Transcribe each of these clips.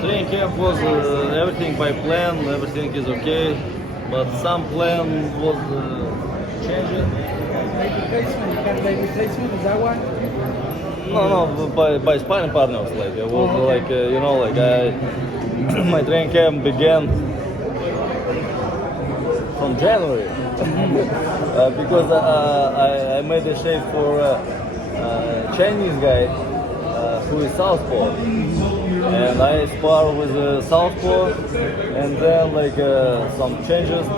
Training camp was everything by plan, everything is okay, but some plan was changing. Like replacement, you got like replacement, is that why? No, by sparring partners, like it was like my training camp began from January because I made a shape for a Chinese guy who is southpaw, and I spar with a southpaw, and then like some changes.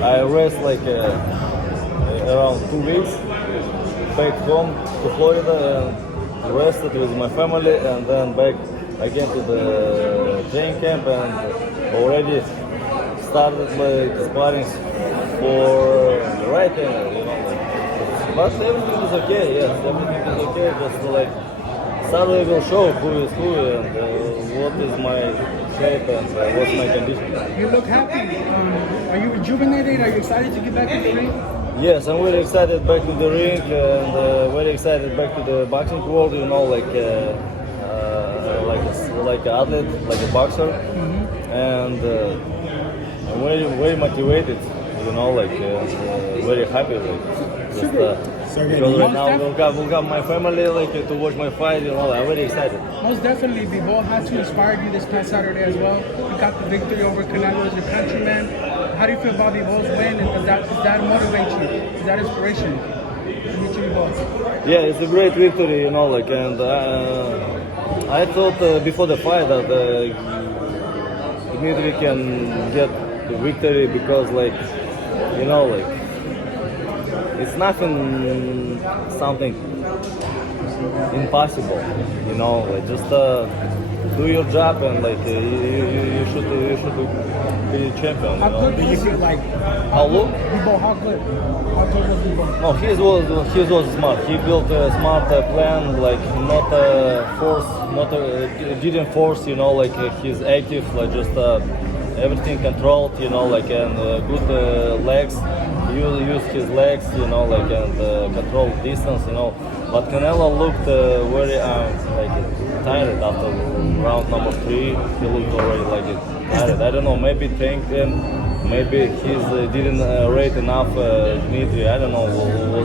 I rest like around 2 weeks back home to Florida and rested with my family, and then back again to the training camp and already started like sparring for the right hand, But everything is okay, yes, everything is okay. Just like Saturday will show who is who and what is my shape and what's my condition. You look happy. Are you rejuvenated? Are you excited to get back in the ring? Yes, I'm very excited back to the ring and very excited back to the boxing world. Like an athlete, like a boxer, and I'm very motivated. Very happy. Because right now we'll have my family to watch my fight. I'm very excited. Most definitely, Bivol had to inspire you this past Saturday as well. You got the victory over Canelo as your countryman. How do you feel about Bivol's win? And does that motivate you? Is that inspiration? Yeah, it's a great victory, and I thought before the fight that Dmitry can get the victory because, it's nothing, something impossible, just do your job and you should be a champion. How good do you feel like? How look? Bivol, how good? How good was Bivol? No, he was smart. He built a smart plan, not force, didn't force, he's active, just everything controlled, and good legs. Use his legs, and control distance, But Canelo looked very tired after round number 3. He looked already tired. I don't know. Maybe thank him. Maybe he's didn't rate enough Dmitry. I don't know.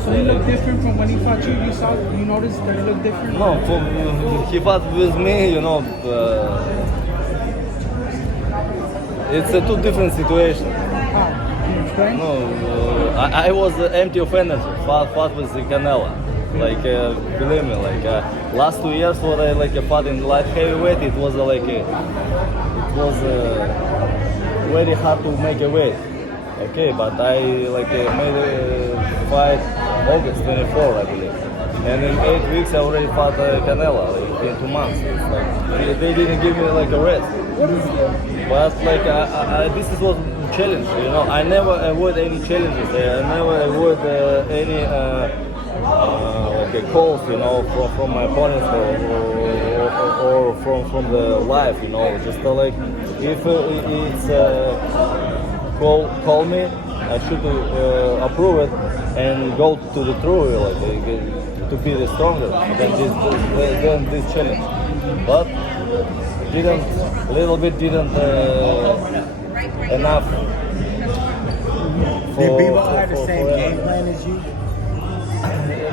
So he looked different from when he fought you. You noticed that he looked different. No, he fought with me. It's a two different situation. No, I was empty of energy. Fought with Canelo. Believe me, last 2 years what I fought in light heavyweight, it was very hard to make a weight. Okay, but I made a fight August 24, I believe, and in 8 weeks I already fought Canelo in 2 months. It's they didn't give me a rest. But this was challenge. I never avoid any challenges. I never avoid any calls, from my opponents or from the life, Just if it's call me, I should approve it and go to the truth, to be the stronger than this challenge. But didn't enough. Did Bivol have the same game plan as you?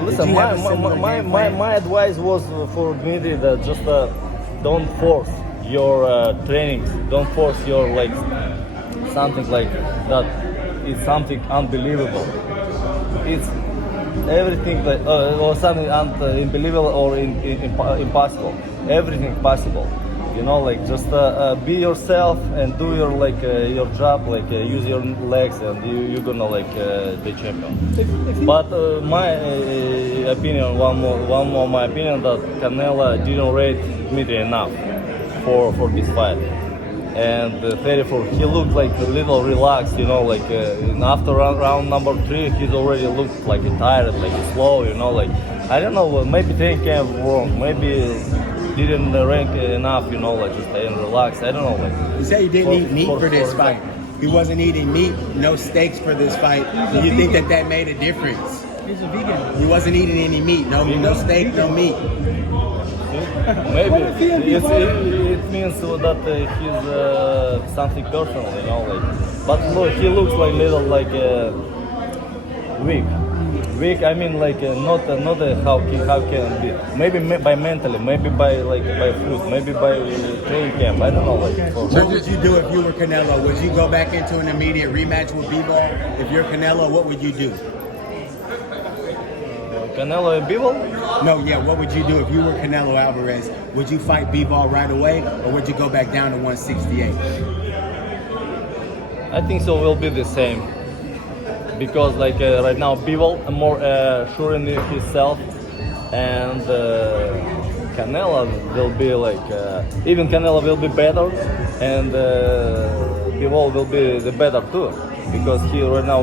Listen, my advice was for Dmitry that just don't force your trainings, don't force your something like that. It's something unbelievable. It's everything or something unbelievable or impossible. Everything possible. Just be yourself and do your job, use your legs, and you're gonna be champion. But my opinion, one more my opinion, that Canelo didn't rate Dmitry enough for this fight. And 34, he looked a little relaxed, after round number 3, he's already looked tired, slow, I don't know, maybe they came wrong, maybe didn't rank enough, just stay and relax. I don't know. You say he didn't eat meat for this fight. He wasn't eating meat, no steaks for this fight. Do you think that made a difference? He's a vegan. He wasn't eating any meat, no steak, no meat. Maybe What if he and it means that he's something personal, you know, like. But look, he looks like little like weak. Weak. I mean, like not how can be. Maybe by mentally, maybe by food, maybe by training camp. I don't know. Like. What would you do if you were Canelo? Would you go back into an immediate rematch with Bivol? If you're Canelo, what would you do? Canelo and Bivol? No, yeah. What would you do if you were Canelo Alvarez? Would you fight Bivol right away, or would you go back down to 168? I think so. Will be the same. Because right now Bivol more sure in himself, and Canelo will be even Canelo will be better, and Bivol will be the better too, because he right now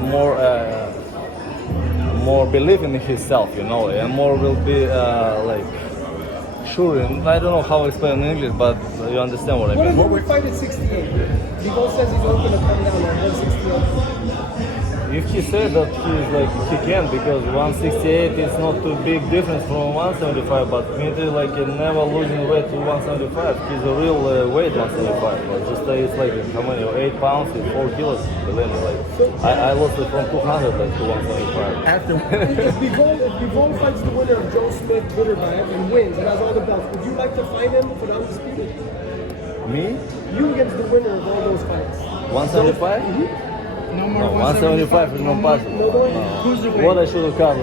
more believe in himself, you know, and more will be sure. And I don't know how to explain in English, but you understand what I What mean. if we fight at 68? Bivol says he's open to come down at 168. If he said that he can, because 168 is not too big difference from 175, but Dmitry never losing weight to 175. He's a real weight 175. But just it's how many? 8 pounds, it's 4 kilos. Believe me, I lost it from 200 to 175. After If Bivol fights the winner of Joe Smith Bitterback and wins and has all the belts, would you like to fight him for the undisputed? Me? You against the winner of all those fights. 175? No more No, 175 is not possible. No more? Cruiserweight. What I should have come?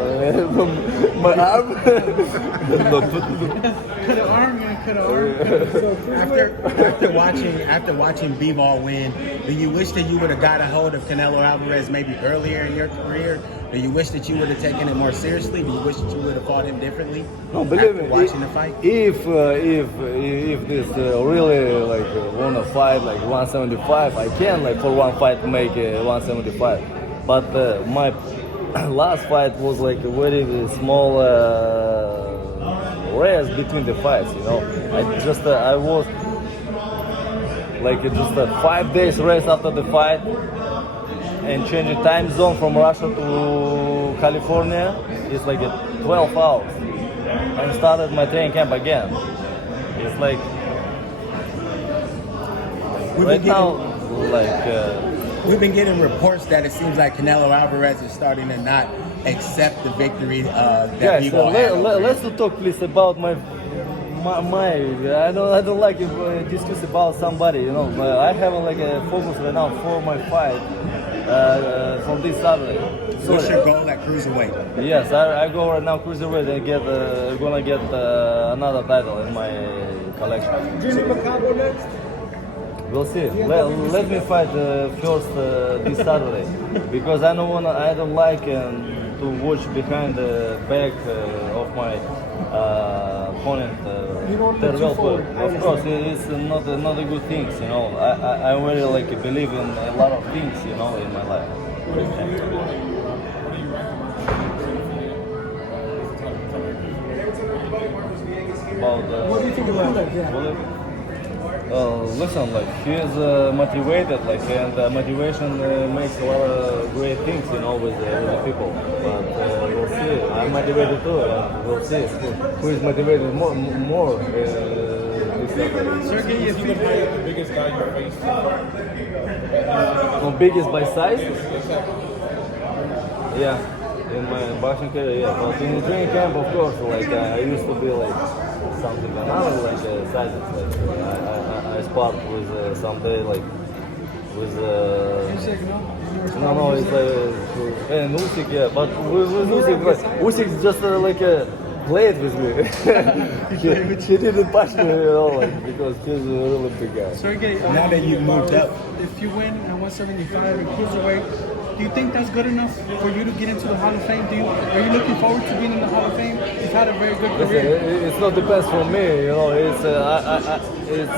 My arm? Could have arm, man. Could have arm. So cruiserweight. after watching Bivol win, do you wish that you would have got a hold of Canelo Alvarez maybe earlier in your career? Do you wish that you would have taken it more seriously? Do you wish that you would have fought him differently? No, believe after me. watching the fight. If this really wanna fight 175, I can for one fight make 175. But my last fight was a very small race between the fights. You know, I was just a 5 days race after the fight. And changing time zone from Russia to California is 12 hours. And started my training camp again. It's right now, We've been getting reports that it seems like Canelo Alvarez is starting to not accept the victory that guys, Bivol had. let's talk please about my I don't like to discuss about somebody. You know, I have a focus right now for my fight from this Saturday. What's your goal at cruiserweight? Yes, I go right now cruiserweight and gonna get another title in my collection. Jimmy Macabo next? We'll see. Let me fight first this Saturday, because I don't like to watch behind the back of my opponent. You don't look too forward. Of course, it's not a good thing. You know, I really believe in a lot of things. You know, in my life. About What do you think of Kovalev? Yeah. Listen, he is motivated, and motivation makes a lot of great things, you know, with the people. But we'll see. I'm motivated too, and we'll see who is motivated more this Saturday. Sergey, if you The biggest guy you faced so far? No, biggest by size? Yeah, in my boxing career, yeah. But in the training camp, of course, I used to be something another sizes. I spot with someday with no, it's and Usyk, yeah. But with Usyk, Usyk just played with me. he didn't touch me, you know, because he's a really big guy. Sergey, Now that you've moved up, if you win at 175 in cruiserweight, do you think that's good enough for you to get into the Hall of Fame? Are you looking forward to being in the Hall of Fame? You've had a very good career. Listen, it's not depends from me, you know. It's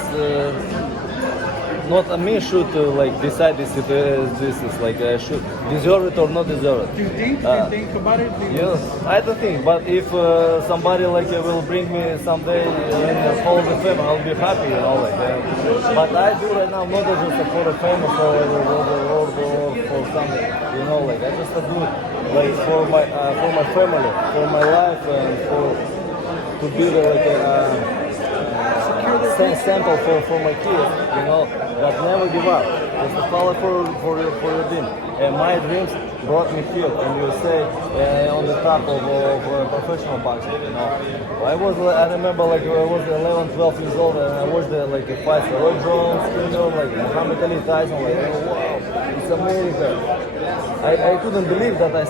not me should decide this is should deserve it or not deserve it. Do you think about it? Yes, I don't think. But if somebody will bring me someday in the Hall of Fame, I'll be happy, you know. But I do right now not just for the fame or for something, you know. I just do it for my family, for my life, and to be the, like a sample for my kids, you know, that never give up. Just to follow for your dream. And my dreams brought me here in USA on the top of professional boxing, you know. I remember like I was 11, 12 years old and I watched the fights, Roy Jones, like Muhammad Ali, Tyson, like, oh, wow, it's America. I couldn't believe that I